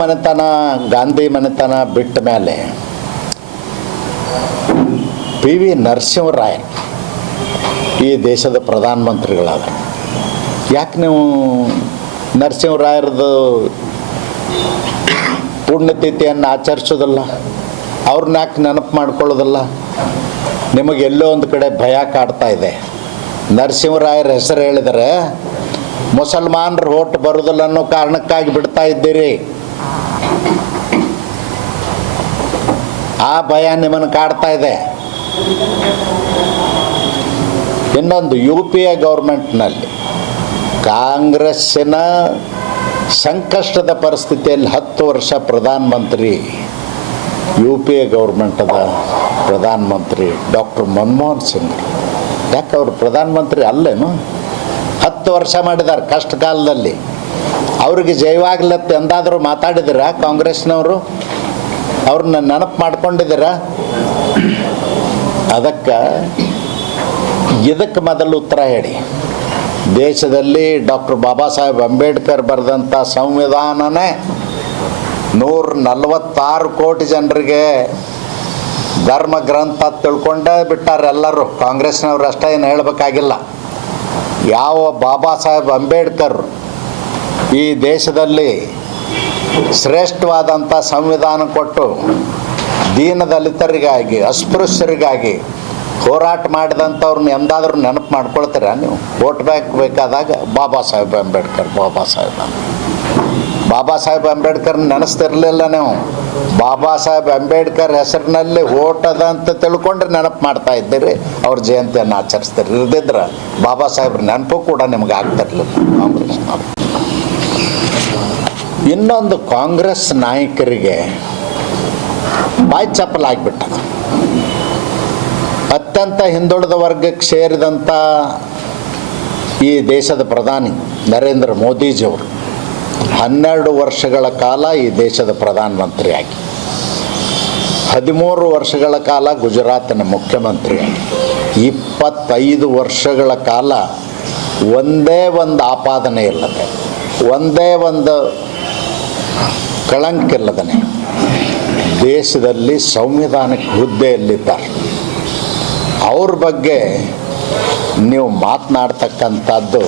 ಮನೆತನ ಗಾಂಧಿ ಮನೆತನ ಬಿಟ್ಟ ಮೇಲೆ ಪಿ ವಿ ನರಸಿಂಹರಾಯ್ ಈ ದೇಶದ ಪ್ರಧಾನಮಂತ್ರಿಗಳಾದ. ಯಾಕೆ ನೀವು ನರಸಿಂಹರಾಯರದು ಪುಣ್ಯತಿಥಿಯನ್ನು ಆಚರಿಸೋದಲ್ಲ? ಅವ್ರನ್ನ ಯಾಕೆ ನೆನಪು ಮಾಡ್ಕೊಳ್ಳೋದಲ್ಲ? ನಿಮಗೆ ಎಲ್ಲೋ ಒಂದು ಕಡೆ ಭಯ ಕಾಡ್ತಾ ಇದೆ. ನರಸಿಂಹರಾಯರ ಹೆಸರು ಹೇಳಿದರೆ ಮುಸಲ್ಮಾನರು ಓಟ್ ಬರೋದಿಲ್ಲ ಅನ್ನೋ ಕಾರಣಕ್ಕಾಗಿ ಬಿಡ್ತಾ ಇದ್ದೀರಿ. ಆ ಭಯ ನಿಮ್ಮನ್ನು ಕಾಡ್ತಾ ಇದೆ. ಇನ್ನೊಂದು, ಯು ಪಿ ಎ ಗೌರ್ಮೆಂಟ್ನಲ್ಲಿ ಕಾಂಗ್ರೆಸ್ಸಿನ ಸಂಕಷ್ಟದ ಪರಿಸ್ಥಿತಿಯಲ್ಲಿ 10 ವರ್ಷ ಪ್ರಧಾನಮಂತ್ರಿ, ಯು ಪಿ ಎ ಗೌರ್ಮೆಂಟದ ಪ್ರಧಾನಮಂತ್ರಿ ಡಾಕ್ಟರ್ ಮನಮೋಹನ್ ಸಿಂಗ್. ಯಾಕೆ ಅವರು ಪ್ರಧಾನಮಂತ್ರಿ ಅಲ್ಲೇನು? 10 ವರ್ಷ ಮಾಡಿದ್ದಾರೆ ಕಷ್ಟ ಕಾಲದಲ್ಲಿ. ಅವ್ರಿಗೆ ಜಯವಾಗ್ಲತ್ತು ಎಂದಾದರೂ ಮಾತಾಡಿದ್ದೀರಾ ಕಾಂಗ್ರೆಸ್ನವರು? ಅವ್ರನ್ನ ನೆನಪು ಮಾಡ್ಕೊಂಡಿದ್ದೀರಾ? ಇದಕ್ಕೆ ಮೊದಲು ಉತ್ತರ ಹೇಳಿ. ದೇಶದಲ್ಲಿ ಡಾಕ್ಟರ್ ಬಾಬಾ ಸಾಹೇಬ್ ಅಂಬೇಡ್ಕರ್ ಬರೆದಂಥ ಸಂವಿಧಾನನೇ 146 ಕೋಟಿ ಜನರಿಗೆ ಧರ್ಮ ಗ್ರಂಥ ತಿಳ್ಕೊಂಡೇ ಬಿಟ್ಟಾರೆ ಎಲ್ಲರೂ. ಕಾಂಗ್ರೆಸ್ನವ್ರು ಅಷ್ಟೇ ಏನು ಹೇಳಬೇಕಾಗಿಲ್ಲ. ಯಾವ ಬಾಬಾ ಸಾಹೇಬ್ ಅಂಬೇಡ್ಕರ್ ಈ ದೇಶದಲ್ಲಿ ಶ್ರೇಷ್ಠವಾದಂಥ ಸಂವಿಧಾನ ಕೊಟ್ಟು ದೀನದಲಿತರಿಗಾಗಿ, ಅಸ್ಪೃಶ್ಯರಿಗಾಗಿ ಹೋರಾಟ ಮಾಡಿದಂಥವ್ರನ್ನ ಎಂದಾದ್ರೂ ನೆನಪು ಮಾಡ್ಕೊಳ್ತೀರಾ ನೀವು? ವೋಟ್ ಬ್ಯಾಂಕ್ ಬೇಕಾದಾಗ ಬಾಬಾ ಸಾಹೇಬ್ ಅಂಬೇಡ್ಕರ್, ಬಾಬಾ ಸಾಹೇಬ್ ಅಂಬೇಡ್ಕರ್ನ ನೆನೆಸ್ತಿರ್ಲಿಲ್ಲ ನೀವು. ಬಾಬಾ ಸಾಹೇಬ್ ಅಂಬೇಡ್ಕರ್ ಹೆಸರಿನಲ್ಲಿ ಓಟ್ ಅದ ಅಂತ ತಿಳ್ಕೊಂಡ್ರೆ ನೆನಪು ಮಾಡ್ತಾ ಇದ್ದೀರಿ, ಅವ್ರ ಜಯಂತಿಯನ್ನು ಆಚರಿಸ್ತೀರಿ. ಇರ್ದಿದ್ರೆ ಬಾಬಾ ಸಾಹೇಬ್ರ ನೆನಪು ಕೂಡ ನಿಮ್ಗೆ ಆಗ್ತಿರ್ಲಿಲ್ಲ ಕಾಂಗ್ರೆಸ್ನವ್ರು. ಇನ್ನೊಂದು, ಕಾಂಗ್ರೆಸ್ ನಾಯಕರಿಗೆ ಬಾಯಿ ಚಪ್ಪಲಾಗಿಬಿಟ್ಟದ. ಅತ್ಯಂತ ಹಿಂದುಳಿದ ವರ್ಗಕ್ಕೆ ಸೇರಿದಂಥ ಈ ದೇಶದ ಪ್ರಧಾನಿ ನರೇಂದ್ರ ಮೋದಿಜಿಯವರು 12 ವರ್ಷಗಳ ಕಾಲ ಈ ದೇಶದ ಪ್ರಧಾನಮಂತ್ರಿಯಾಗಿ, 13 ವರ್ಷಗಳ ಕಾಲ ಗುಜರಾತಿನ ಮುಖ್ಯಮಂತ್ರಿಯಾಗಿ, 25 ವರ್ಷಗಳ ಕಾಲ ಒಂದೇ ಒಂದು ಆಪಾದನೆ ಇಲ್ಲದೆ, ಒಂದೇ ಒಂದು ಕಳಂಕ ಇಲ್ಲದೇ ದೇಶದಲ್ಲಿ ಸಂವಿಧಾನಿಕ ಹುದ್ದೆಯಲ್ಲಿದ್ದಾರೆ. ಅವ್ರ ಬಗ್ಗೆ ನೀವು ಮಾತನಾಡ್ತಕ್ಕಂಥದ್ದು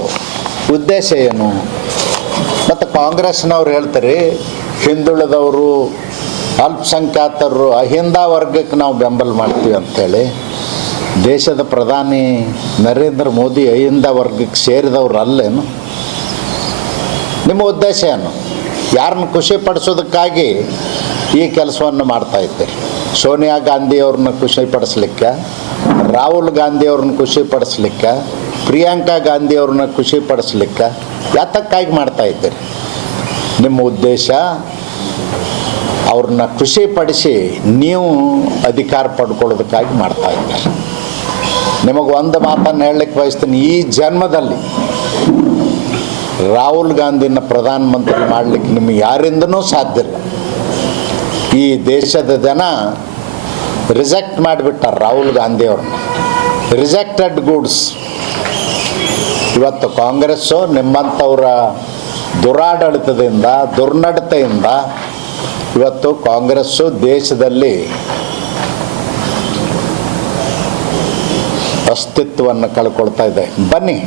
ಉದ್ದೇಶ ಏನು? ಮತ್ತು ಕಾಂಗ್ರೆಸ್ನವ್ರು ಹೇಳ್ತಾರೆ ಹಿಂದುಳಿದವರು, ಅಲ್ಪಸಂಖ್ಯಾತರು, ಅಹಿಂದ ವರ್ಗಕ್ಕೆ ನಾವು ಬೆಂಬಲ ಮಾಡ್ತೀವಿ ಅಂಥೇಳಿ. ದೇಶದ ಪ್ರಧಾನಿ ನರೇಂದ್ರ ಮೋದಿ ಅಹಿಂದ ವರ್ಗಕ್ಕೆ ಸೇರಿದವರು ಅಲ್ಲೇನು? ನಿಮ್ಮ ಉದ್ದೇಶ ಏನು? ಯಾರನ್ನ ಖುಷಿ ಪಡಿಸೋದಕ್ಕಾಗಿ ಈ ಕೆಲಸವನ್ನು ಮಾಡ್ತಾ ಇದ್ದೀರಿ? ಸೋನಿಯಾ ಗಾಂಧಿಯವ್ರನ್ನ ಖುಷಿ ಪಡಿಸ್ಲಿಕ್ಕೆ, ರಾಹುಲ್ ಗಾಂಧಿಯವ್ರನ್ನ ಖುಷಿ ಪಡಿಸ್ಲಿಕ್ಕೆ, ಪ್ರಿಯಾಂಕಾ ಗಾಂಧಿಯವ್ರನ್ನ ಖುಷಿ ಪಡಿಸ್ಲಿಕ್ಕೆ, ಯಾತಕ್ಕಾಗಿ ಮಾಡ್ತಾ ಇದ್ದೀರಿ? ನಿಮ್ಮ ಉದ್ದೇಶ ಅವ್ರನ್ನ ಖುಷಿ ಪಡಿಸಿ ನೀವು ಅಧಿಕಾರ ಪಡ್ಕೊಳ್ಳೋದಕ್ಕಾಗಿ ಮಾಡ್ತಾ ಇದ್ದೀರಿ. ನಿಮಗೆ ಒಂದು ಮಾತನ್ನು ಹೇಳಲಿಕ್ಕೆ ಬಯಸ್ತೀನಿ, ಈ ಜನ್ಮದಲ್ಲಿ ರಾಹುಲ್ ಗಾಂಧಿನ ಪ್ರಧಾನಮಂತ್ರಿ ಮಾಡಲಿಕ್ಕೆ ನಿಮಗೆ ಯಾರಿಂದನೂ ಸಾಧ್ಯ ಇಲ್ಲ. ಈ ದೇಶದ ಜನ ರಿಜೆಕ್ಟ್ ಮಾಡಿಬಿಟ್ಟಾರೆ ರಾಹುಲ್ ಗಾಂಧಿಯವ್ರನ್ನ. Rejected goods. ಇವತ್ತು ಕಾಂಗ್ರೆಸ್ಸು ನಿಮ್ಮಂಥವರ ದುರಾಡಳಿತದಿಂದ, ದುರ್ನಡತೆಯಿಂದ ಇವತ್ತು ಕಾಂಗ್ರೆಸ್ಸು ದೇಶದಲ್ಲಿ ಅಸ್ತಿತ್ವವನ್ನು ಕಳ್ಕೊಳ್ತಾ ಇದೆ. ಬನ್ನಿ,